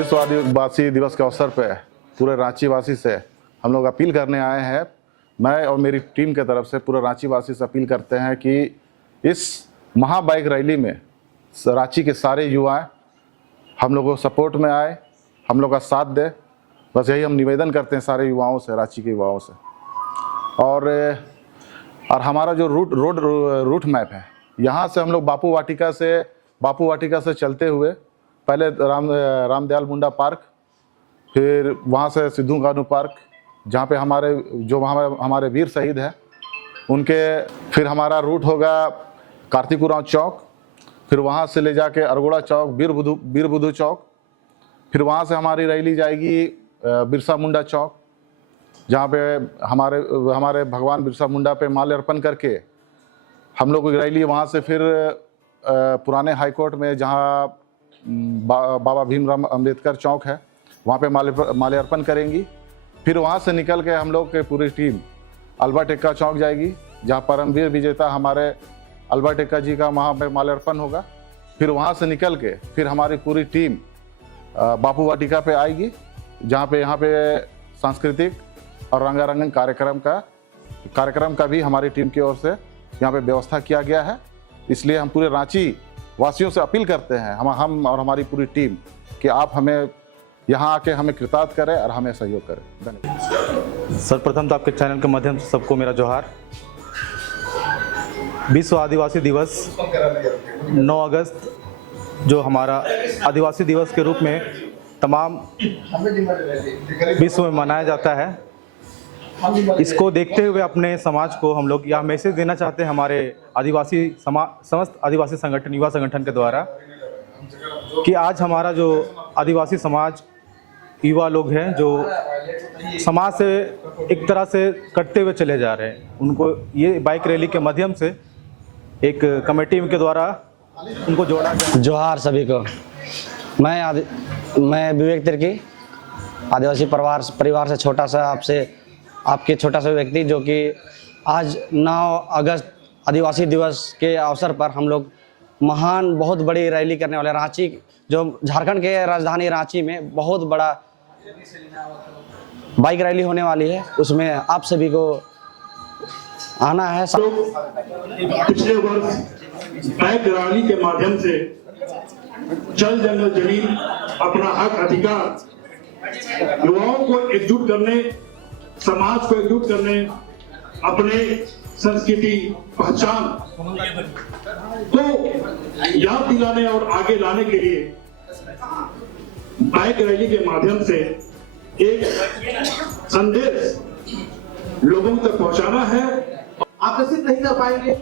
विश्व आदिवासी दिवस के अवसर पर पूरे रांची वासी से हम लोग अपील करने आए हैं। मैं और मेरी टीम के तरफ से पूरे रांची वासी से अपील करते हैं कि इस महा बाइक रैली में रांची के सारे युवा हम लोगों को सपोर्ट में आए, हम लोग का साथ दे। बस यही हम निवेदन करते हैं सारे युवाओं से, रांची के युवाओं से। और हमारा जो रूट मैप है, यहाँ से हम लोग बापू वाटिका से चलते हुए पहले रामदयाल मुंडा पार्क, फिर वहाँ से सिद्धू कानू पार्क, जहाँ पे हमारे वीर शहीद हैं उनके, फिर हमारा रूट होगा कार्तिकपुरा चौक, फिर वहाँ से ले जाके अरगोड़ा चौक, वीर बुद्धू चौक, फिर वहाँ से हमारी रैली जाएगी बिरसा मुंडा चौक, जहाँ पे हमारे भगवान बिरसा मुंडा पे माल्यार्पण करके हम लोग की रैली वहाँ से फिर पुराने हाई कोर्ट में जहाँ बाबा भीमराव अंबेडकर चौक है वहाँ पे माल्यार्पण करेंगी। फिर वहाँ से निकल के हम लोग की पूरी टीम अल्बर्ट एक्का चौक जाएगी, जहाँ परमवीर विजेता हमारे अल्बर्ट एक्का जी का वहाँ पे माल्यार्पण होगा। फिर वहाँ से निकल के फिर हमारी पूरी टीम बापू वाटिका पे आएगी, जहाँ पे यहाँ पे सांस्कृतिक और रंगारंगन कार्यक्रम का भी हमारी टीम की ओर से यहाँ पे व्यवस्था किया गया है। इसलिए हम पूरे रांची वासियों से अपील करते हैं, हम और हमारी पूरी टीम, कि आप हमें यहाँ आके हमें कृतार्थ करें और हमें सहयोग करें। धन्यवाद। सर्वप्रथम तो आपके चैनल के माध्यम से सबको मेरा जोहार। विश्व आदिवासी दिवस 9 अगस्त जो हमारा आदिवासी दिवस के रूप में तमाम विश्व में मनाया जाता है, इसको देखते हुए अपने समाज को हम लोग यह मैसेज देना चाहते हैं हमारे समस्त आदिवासी संगठन, युवा संगठन के द्वारा, कि आज हमारा जो आदिवासी समाज युवा लोग हैं जो समाज से एक तरह से कटते हुए चले जा रहे हैं, उनको ये बाइक रैली के माध्यम से एक कमेटी के द्वारा उनको जोड़ा जाए। जोहार सभी को। मैं विवेक तिर्की, आदिवासी परिवार से आपके छोटा सा व्यक्ति, जो कि आज 9 अगस्त आदिवासी दिवस के अवसर पर हम लोग महान बहुत बड़ी रैली करने वाले, रांची जो झारखंड के राजधानी रांची में बहुत बड़ा बाइक रैली होने वाली है, उसमें आप सभी को आना है। पिछले वर्ष बाइक रैली के माध्यम से जल जंगल जमीन अपना हक अधिकार युवाओं को एकजुट करने, समाज को एकजुट करने, अपने संस्कृति पहचान को याद दिलाने और आगे लाने के लिए बाइक रैली के माध्यम से एक संदेश लोगों तक पहुंचाना है। आकर्षित नहीं कर पाएंगे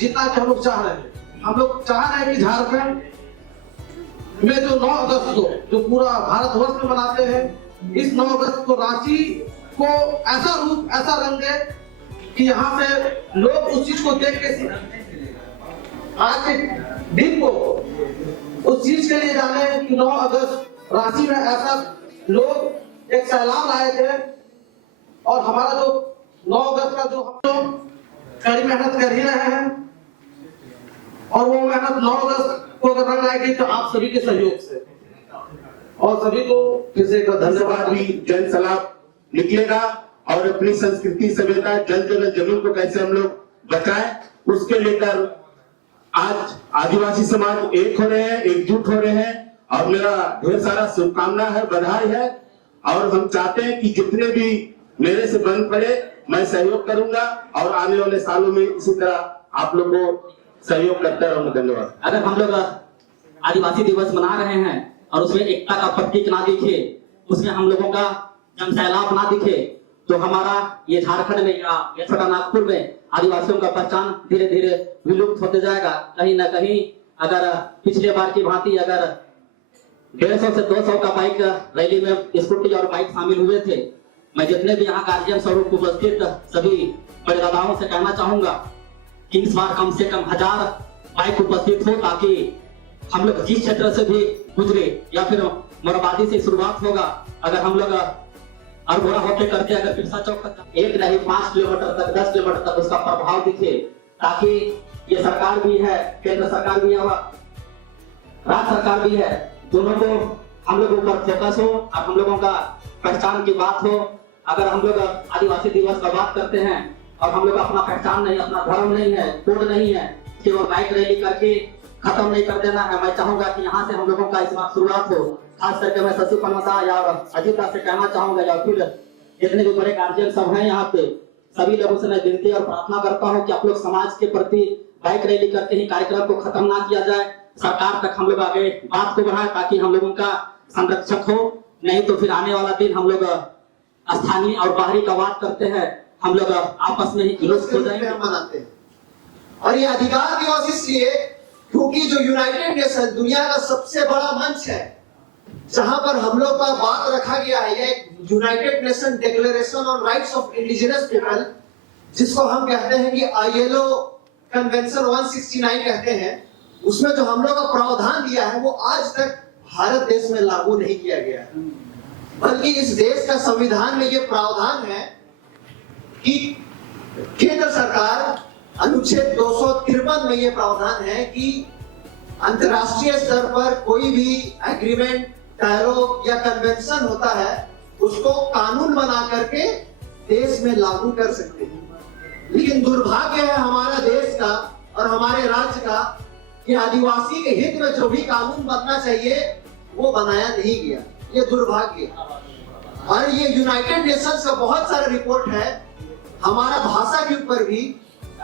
जितना कि हम लोग चाह रहे हैं। हम लोग चाह रहे हैं कि झारखंड में जो 9 अगस्त को जो पूरा भारतवर्ष में मनाते हैं, इस 9 अगस्त को रांची को ऐसा रूप, ऐसा रंग दे कि यहाँ से लोग उस चीज को देख के आज के दिन को उस चीज के लिए जाने कि 9 अगस्त रांची में ऐसा लोग एक सैलाब लाए थे। और हमारा जो 9 अगस्त का जो हम लोग कड़ी मेहनत कर ही रहे हैं, और वो मेहनत 9 अगस्त को अगर रंग लाएगी तो आप सभी के सहयोग से, और सभी को फिर से धन्यवाद। भी जन सलाह निकलेगा और अपनी संस्कृति सभ्यता जल जगह जमीन को कैसे हम लोग बचाएं, उसके लेकर आज आदिवासी समाज एक हो रहे हैं, एकजुट हो रहे हैं, और मेरा ढेर सारा शुभकामना है, बधाई है। और हम चाहते हैं कि जितने भी मेरे से बन पड़े मैं सहयोग करूंगा, और आने वाले सालों में इसी तरह आप लोग को सहयोग करता रहूंगा। धन्यवाद। अगर हम लोग आदिवासी दिवस मना रहे हैं और उसमें एकता का प्रतीक ना दिखे, उसमें हम लोगों का जन सैलाब ना दिखे, तो हमारा ये झारखंड में या छोटा नागपुर में आदिवासियों का पहचान धीरे धीरे विलुप्त होते जाएगा। कहीं ना कहीं अगर पिछले बार की भांति अगर 150 से 200 का बाइक रैली में स्कूटी और बाइक शामिल हुए थे, मैं जितने भी यहाँ गार्जियन स्वरूप उपस्थित सभी बड़े दादाओं से कहना चाहूंगा कि इस बार कम से कम 1000 बाइक उपस्थित हो, ताकि हम लोग जिस क्षेत्र से भी गुजरे या फिर मोरबादी से शुरुआत होगा, अगर हम लोग अरगोड़ा होते करते अगर बिरसा चौक तक 1 नहीं 5 किलोमीटर तक 10 किलोमीटर तक उसका प्रभाव दिखे, ताकि ये सरकार भी है, केंद्र सरकार भी है, राज्य सरकार भी है, दोनों को हम लोगों पर फोकस हो और हम लोगों का पहचान की बात हो। अगर हम लोग आदिवासी दिवस का बात करते हैं और हम लोग अपना पहचान नहीं, अपना धर्म नहीं है, कोड नहीं है, केवल बाइक रैली करके खत्म नहीं कर देना है। मैं चाहूंगा कि यहाँ से हम लोगों का इस बार शुरुआत हो। खास करके मैं शशि पन्ना या अजिता से कहना चाहूंगा या फिर जितने भी बड़े गार्जियन सब हैं यहाँ पे, सभी लोगों से मैं विनती और प्रार्थना करता हूँ कि आप लोग समाज के प्रति बाइक रैली करके ही कार्यक्रम को खत्म ना किया जाए। सरकार तक हम लोग आगे बात को बढ़ाए ताकि हम लोगों का संरक्षक हो। नहीं तो फिर आने वाला दिन हम लोग स्थानीय और बाहरी का बात करते हैं, हम लोग आपस में ही विरोध हो जाएंगे। मनाते हैं और ये अधिकार दिवस इसलिए क्योंकि जो यूनाइटेड नेशन दुनिया का सबसे बड़ा मंच है जहां पर हम लोग का बात रखा गया है, ये United nation declaration on rights of indigenous people, जिसको हम कहते हैं कि ILO कन्वेंशन 169 कहते हैं, उसमें जो हम लोग का प्रावधान दिया है वो आज तक भारत देश में लागू नहीं किया गया है। बल्कि इस देश का संविधान में ये प्रावधान है कि केंद्र सरकार अनुच्छेद 253 में ये प्रावधान है कि अंतर्राष्ट्रीय स्तर पर कोई भी एग्रीमेंट, डायलॉग या कन्वेंशन होता है उसको कानून बना करके देश में लागू कर सकते हैं। लेकिन दुर्भाग्य है हमारा देश का और हमारे राज्य का कि आदिवासी के हित में जो भी कानून बनना चाहिए वो बनाया नहीं गया। ये दुर्भाग्य और ये यूनाइटेड नेशंस का बहुत सारा रिपोर्ट है हमारा भाषा के ऊपर भी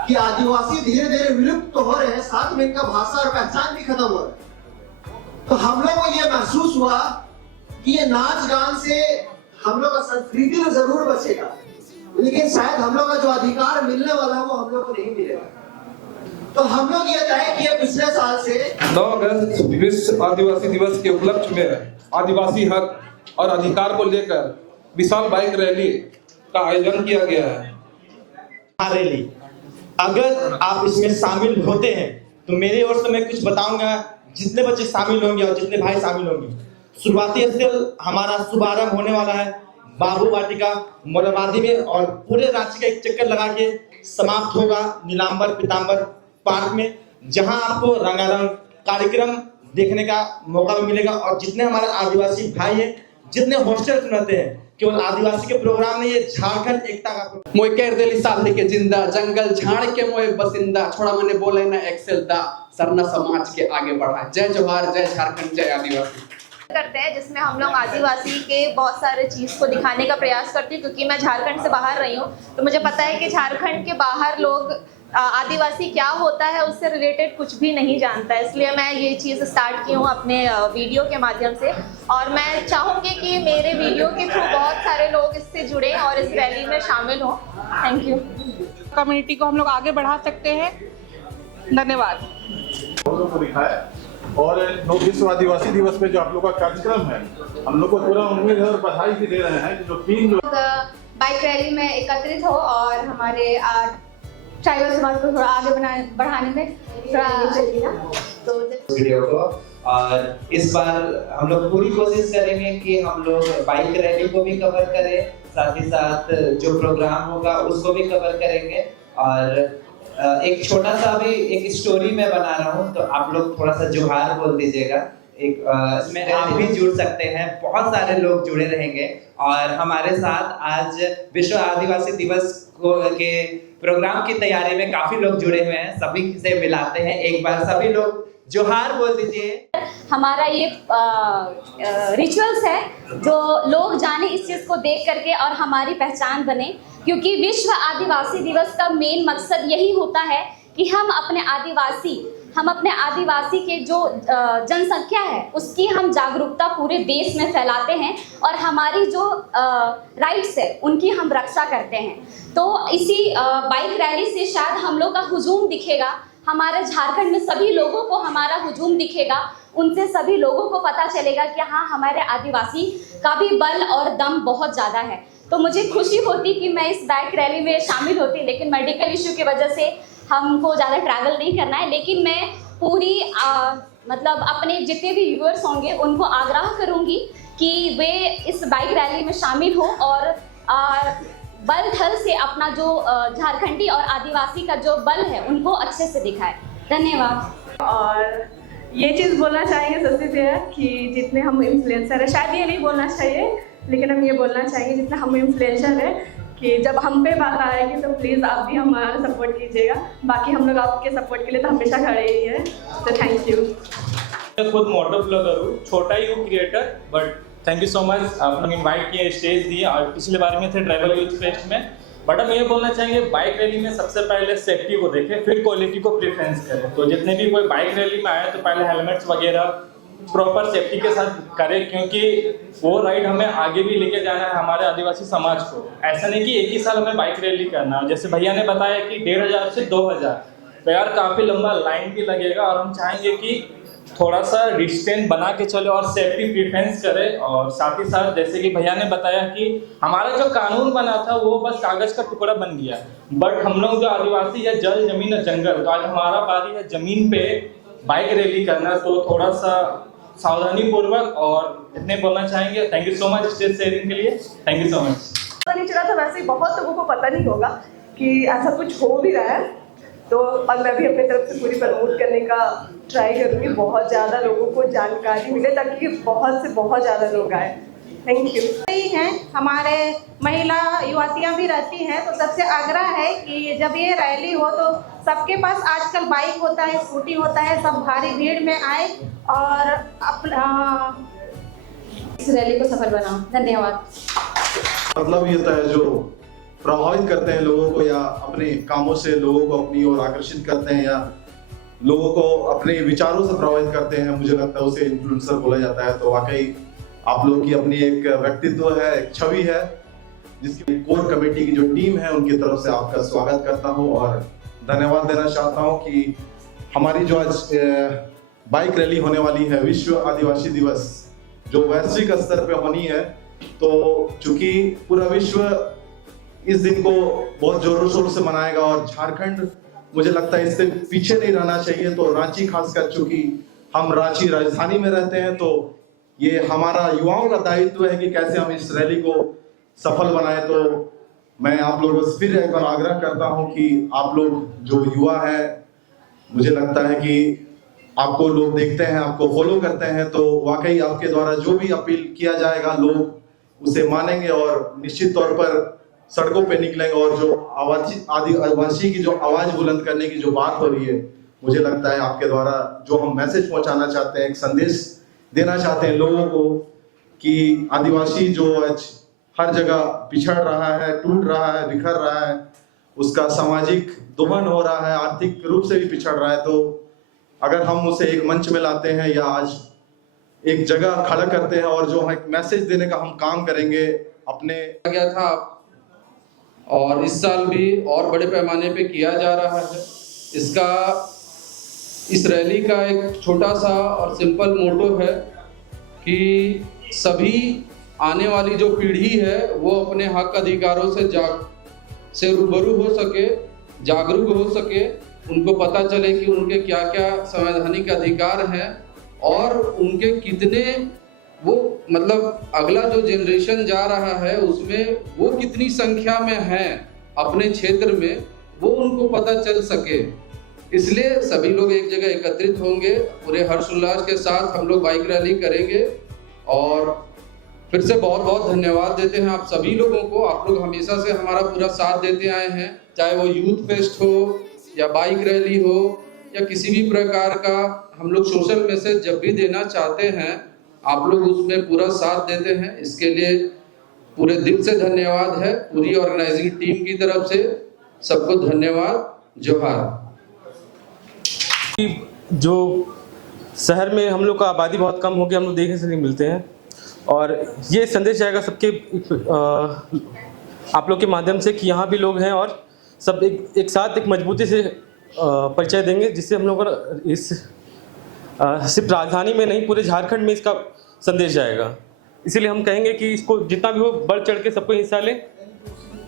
कि आदिवासी धीरे धीरे विलुप्त तो हो रहे हैं, साथ में इनका भाषा और पहचान भी खत्म हो रहा है। तो हम लोग को ये महसूस हुआ कि ये नाच गान से हम लोग का संस्कृति तो जरूर बचेगा, लेकिन शायद हम लोग का जो अधिकार मिलने वाला है वो हम लोग को नहीं मिलेगा। तो हम लोग ये तय किए पिछले साल से 9 अगस्त विश्व आदिवासी दिवस के उपलक्ष्य में आदिवासी हक और अधिकार को लेकर विशाल बाइक रैली का आयोजन किया गया है। रैली अगर आप इसमें शामिल होते हैं तो मेरी ओर से मैं कुछ बताऊंगा। जितने बच्चे शामिल होंगे और जितने भाई शामिल होंगे, शुरुआती स्थल हमारा शुभारंभ होने वाला है बाबू वाटिका मोराबादी में और पूरे रांची का एक चक्कर लगा के समाप्त होगा नीलांबर पीतांबर पार्क में, जहां आपको रंगारंग कार्यक्रम देखने का मौका भी मिलेगा। और जितने हमारे आदिवासी भाई हैं, जितने हॉस्टल सुनाते हैं, केवल आदिवासी के प्रोग्राम नहीं, ये झारखंड एकता का मोय कर देली साधे के जिंदा जंगल झाड़ के मोय बसिंदा छोड़ा मैंने बोले ना एक्सेल दा सरना समाज के आगे बढ़ा। जय जवाहर, जय झारखंड, जय आदिवासी करते हैं, जिसमें हम लोग आदिवासी के बहुत सारे चीज़ को दिखाने का प्रयास करते हैं। क्योंकि मैं झारखंड से बाहर रही हूँ तो मुझे पता है कि झारखंड के बाहर लोग आदिवासी क्या होता है उससे रिलेटेड कुछ भी नहीं जानता है। इसलिए मैं ये चीज़ स्टार्ट की हूँ अपने वीडियो के माध्यम से, और मैं चाहूँगी कि मेरे वीडियो के थ्रू बहुत सारे लोग इससे जुड़े और इस रैली में शामिल हों। Thank you. कम्युनिटी को हम लोग आगे बढ़ा सकते हैं। धन्यवाद। और विश्व आदिवासी दिवस पे जो आप लोग का कार्यक्रम है, हम लोग को पूरा उम्मीद है और बधाई भी दे रहे हैं कि जो टीम जो बाइक रैली में एकत्रित हो और हमारे ट्राइबल समाज को थोड़ा आगे बढ़ाने में थोड़ा वीडियो को। और इस बार हम लोग पूरी कोशिश करेंगे कि हम लोग बाइक रैली को भी कवर करें, साथ ही साथ जो प्रोग्राम होगा उसको भी कवर करेंगे। और एक छोटा सा भी एक स्टोरी मैं बना रहा हूँ, तो आप लोग थोड़ा सा जोहार बोल दीजिएगा। एक इसमें आप भी जुड़ सकते हैं, बहुत सारे लोग जुड़े रहेंगे। और हमारे साथ आज विश्व आदिवासी दिवस के प्रोग्राम की तैयारी में काफी लोग जुड़े हुए हैं, सभी से मिलाते हैं। एक बार सभी लोग जोहार बोल दीजिए। हमारा ये रिचुअल्स है जो लोग जाने इस चीज़ को देख करके और हमारी पहचान बने, क्योंकि विश्व आदिवासी दिवस का मेन मकसद यही होता है कि हम अपने आदिवासी के जो जनसंख्या है उसकी हम जागरूकता पूरे देश में फैलाते हैं और हमारी जो राइट्स है उनकी हम रक्षा करते हैं। तो इसी बाइक रैली से शायद हम लोग का हुजूम दिखेगा, हमारे झारखंड में सभी लोगों को हमारा हुजूम दिखेगा, उनसे सभी लोगों को पता चलेगा कि हाँ, हमारे आदिवासी का भी बल और दम बहुत ज़्यादा है। तो मुझे खुशी होती कि मैं इस बाइक रैली में शामिल होती, लेकिन मेडिकल इशू की वजह से हमको ज़्यादा ट्रैवल नहीं करना है। लेकिन मैं पूरी मतलब अपने जितने भी व्यूअर्स होंगे उनको आग्रह करूँगी कि वे इस बाइक रैली में शामिल हो और बल थल से अपना जो झारखंडी और आदिवासी का जो बल है उनको अच्छे से दिखाए। धन्यवाद। और ये चीज़ बोलना चाहेंगे सबसे पहले कि जितने हम इन्फ्लुएंसर है, शायद ये नहीं बोलना चाहिए लेकिन हम ये बोलना चाहेंगे जितना हम इन्फ्लुएंसर है कि जब हम पे बात आएगी तो प्लीज़ आप भी हमारा सपोर्ट कीजिएगा। बाकी हम लोग आपके सपोर्ट के लिए तो हमेशा खड़े ही हैं, तो थैंक यू। मैं खुद मोटो ब्लॉगर हूँ, छोटा ही हूँ creator, but thank you so much, आप लोग इन्वाइट किए, स्टेज दिए, और पिछले बार में थे ट्रैवल यूथ फेस्ट में। बट हम ये बोलना चाहेंगे बाइक रैली में सबसे पहले सेफ्टी को देखें, फिर क्वालिटी को प्रेफरेंस करें। तो जितने भी कोई बाइक रैली में आए तो पहले हेलमेट्स वगैरह प्रॉपर सेफ्टी के साथ करें, क्योंकि वो राइड हमें आगे भी लेके जाना है हमारे आदिवासी समाज को। ऐसा नहीं कि एक ही साल हमें बाइक रैली करना है। जैसे भैया ने बताया कि 1500 से 2000, तो यार काफ़ी लंबा लाइन भी लगेगा, और हम चाहेंगे कि थोड़ा सा डिस्टेंस बना के चले और सेफ्टी प्रिफरेंस करें। और साथ ही साथ जैसे कि भैया ने बताया कि हमारा जो कानून बना था वो बस कागज का टुकड़ा बन गया, बट हम लोग जो आदिवासी है, जल जमीन जंगल, तो आज हमारा बारी है जमीन पे बाइक रैली करना, तो थोड़ा सा सावधानी पूर्वक और इतने बोलना चाहेंगे। Thank you so much stage sharing के लिए, थैंक यू सो मच। पता नहीं चला था, वैसे ही बहुत लोगों को पता नहीं होगा कि ऐसा कुछ हो भी रहा है, तो अब मैं भी अपनी तरफ से पूरी प्रमोट करने का ट्राई करूँगी, बहुत ज़्यादा लोगों को जानकारी मिले ताकि बहुत से बहुत ज़्यादा लोग आए। Thank you. सही हैं, हमारे महिला युवतियाँ भी रहती हैं, तो सबसे आग्रह है कि जब ये रैली हो तो सबके पास आजकल बाइक होता है, स्कूटी होता है, सब भारी भीड़ में आए और अपना इस रैली को सफल बनाओ। धन्यवाद। मतलब ये होता है जो प्रभावित करते हैं लोगों को, या अपने कामों से लोगों को अपनी ओर आकर्षित करते हैं, या लोगों को अपने विचारों से प्रभावित करते हैं, मुझे लगता है उसे इन्फ्लुएंसर बोला जाता है। तो वाकई आप लोगों की अपनी एक व्यक्तित्व है, एक छवि है, जिसकी कोर कमेटी की जो टीम है उनकी तरफ से आपका स्वागत करता हूं और धन्यवाद देना चाहता हूं कि हमारी जो आज बाइक रैली होने वाली है, विश्व आदिवासी दिवस, जो वैश्विक स्तर पे होनी है, तो चूंकि पूरा विश्व इस दिन को बहुत जोरों शोरों से मनाएगा और झारखंड मुझे लगता है इससे पीछे नहीं रहना चाहिए। तो रांची खासकर, चूंकि हम रांची राजधानी में रहते हैं, तो ये हमारा युवाओं का दायित्व है कि कैसे हम इस रैली को सफल बनाएं। तो मैं आप लोगों से फिर एक बार आग्रह करता हूं कि आप लोग जो युवा है, मुझे लगता है कि आपको लोग देखते हैं, आपको फॉलो करते हैं, तो वाकई आपके द्वारा जो भी अपील किया जाएगा लोग उसे मानेंगे और निश्चित तौर पर सड़कों पे निकलेंगे। और जो आदिवासी की जो आवाज बुलंद करने की जो बात हो रही है, मुझे लगता है आपके द्वारा जो हम मैसेज पहुंचाना चाहते हैं, एक संदेश देना चाहते हैं लोगों को कि आदिवासी जो आज हर जगह पिछड़ रहा है, टूट रहा है, बिखर रहा है, उसका सामाजिक दोहन हो रहा है, आर्थिक रूप से भी पिछड़ रहा है। तो अगर हम उसे एक मंच में लाते हैं या आज एक जगह खड़ा करते हैं और जो एक मैसेज देने का हम काम करेंगे अपने गया था, और इस साल भी और बड़े पैमाने पे किया जा रहा है। इस रैली का एक छोटा सा और सिंपल मोटो है कि सभी आने वाली जो पीढ़ी है वो अपने हक अधिकारों से रूबरू हो सके, जागरूक हो सके, उनको पता चले कि उनके क्या क्या संवैधानिक अधिकार हैं और उनके कितने वो मतलब अगला जो जनरेशन जा रहा है उसमें वो कितनी संख्या में है अपने क्षेत्र में, वो उनको पता चल सके। इसलिए सभी लोग एक जगह एकत्रित होंगे, पूरे हर्षोल्लास के साथ हम लोग बाइक रैली करेंगे। और फिर से बहुत बहुत धन्यवाद देते हैं आप सभी लोगों को। आप लोग हमेशा से हमारा पूरा साथ देते आए हैं, चाहे वो यूथ फेस्ट हो या बाइक रैली हो या किसी भी प्रकार का हम लोग सोशल मैसेज जब भी देना चाहते हैं, आप लोग उसमें पूरा साथ देते हैं। इसके लिए पूरे दिल से धन्यवाद है पूरी ऑर्गेनाइजिंग टीम की तरफ से। सबको धन्यवाद, जोहार। जो शहर में हम लोग का आबादी बहुत कम हो गया, हम लोग देखने से नहीं मिलते हैं, और ये संदेश जाएगा सबके आप लोग के माध्यम से कि यहाँ भी लोग हैं और सब एक साथ एक मजबूती से परिचय देंगे, जिससे हम लोग इस सिर्फ राजधानी में नहीं पूरे झारखंड में इसका संदेश जाएगा। इसीलिए हम कहेंगे कि इसको जितना भी हो बढ़ चढ़ के सबको हिस्सा लें।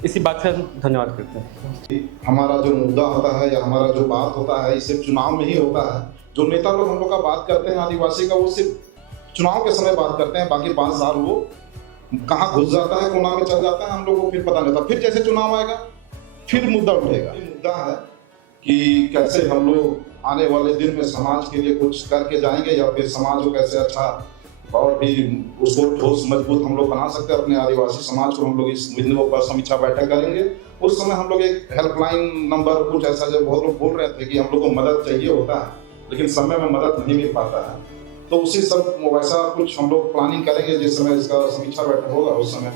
इसी बात से हम धन्यवाद करते हैं। हमारा जो मुद्दा होता है या हमारा जो बात होता है, इसे चुनाव में ही होता है। जो नेता लोग हम लोग का बात करते हैं आदिवासी का, वो सिर्फ चुनाव के समय बात करते हैं, बाकी 5 साल वो कहाँ घुस जाता है, कोना में चल जाता है, हम लोग को फिर पता नहीं होता। फिर जैसे चुनाव आएगा फिर मुद्दा उठेगा। मुद्दा है कि कैसे हम लोग आने वाले दिन में समाज के लिए कुछ करके जाएंगे या फिर समाज को कैसे अच्छा और भी उसको ठोस मजबूत हम लोग बना सकते हैं। अपने आदिवासी समाज को हम लोग इस बिंदुओं पर समीक्षा बैठक करेंगे। उस समय हम लोग एक हेल्पलाइन नंबर कुछ ऐसा, जब बहुत लोग बोल रहे थे कि हम लोग को मदद चाहिए होता है लेकिन समय में मदद नहीं मिल पाता है, तो उसी सब वैसा कुछ हम लोग प्लानिंग करेंगे जिस समय इसका समीक्षा बैठक होगा उस समय।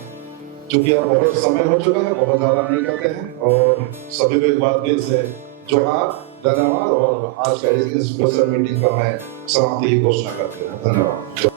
चूंकि अब बहुत समय हो चुका है, बहुत ज्यादा नहीं करते हैं और सभी को एक बार दिल से जोहार, धन्यवाद। और आज का इस मीटिंग का मैं समाप्ति की घोषणा करते हैं। धन्यवाद।